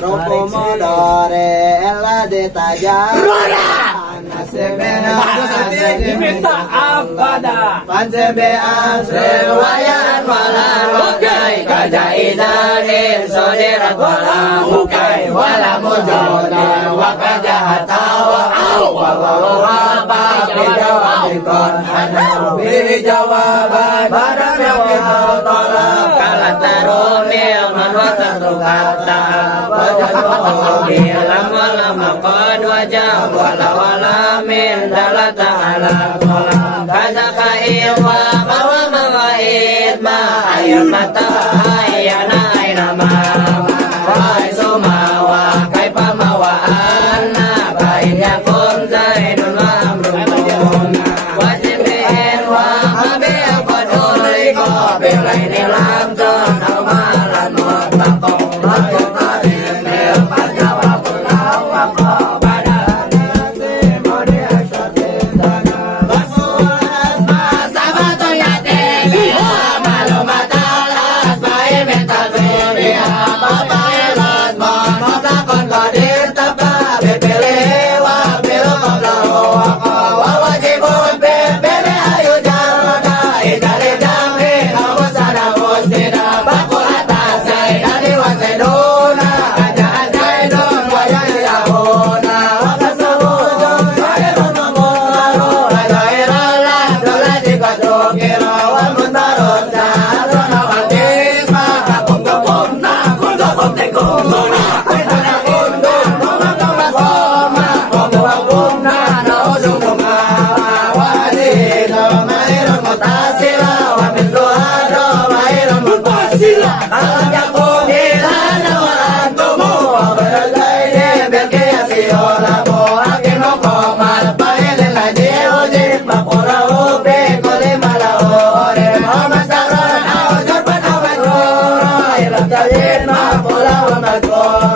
Rokomodore ella detaja diminta abada pancebe asrewayan walan wakai kajaidanin sodirat walan wakai walam mujodan wakajahatawa wawawa bijawabikon anau bijawaban badan yang kita tolak kalat tarunil manwatan tukata lama-lama qad wajah wala min dalata ala kolam kazaka ilwa mawa mawaid ma ayat mata ayana ainama wa sumawa kaifa mawa anna bainnya kun zaidun wa amrun wajibin wa mabiya qaduli qabilaini lam tanau malan mutlaqo Bola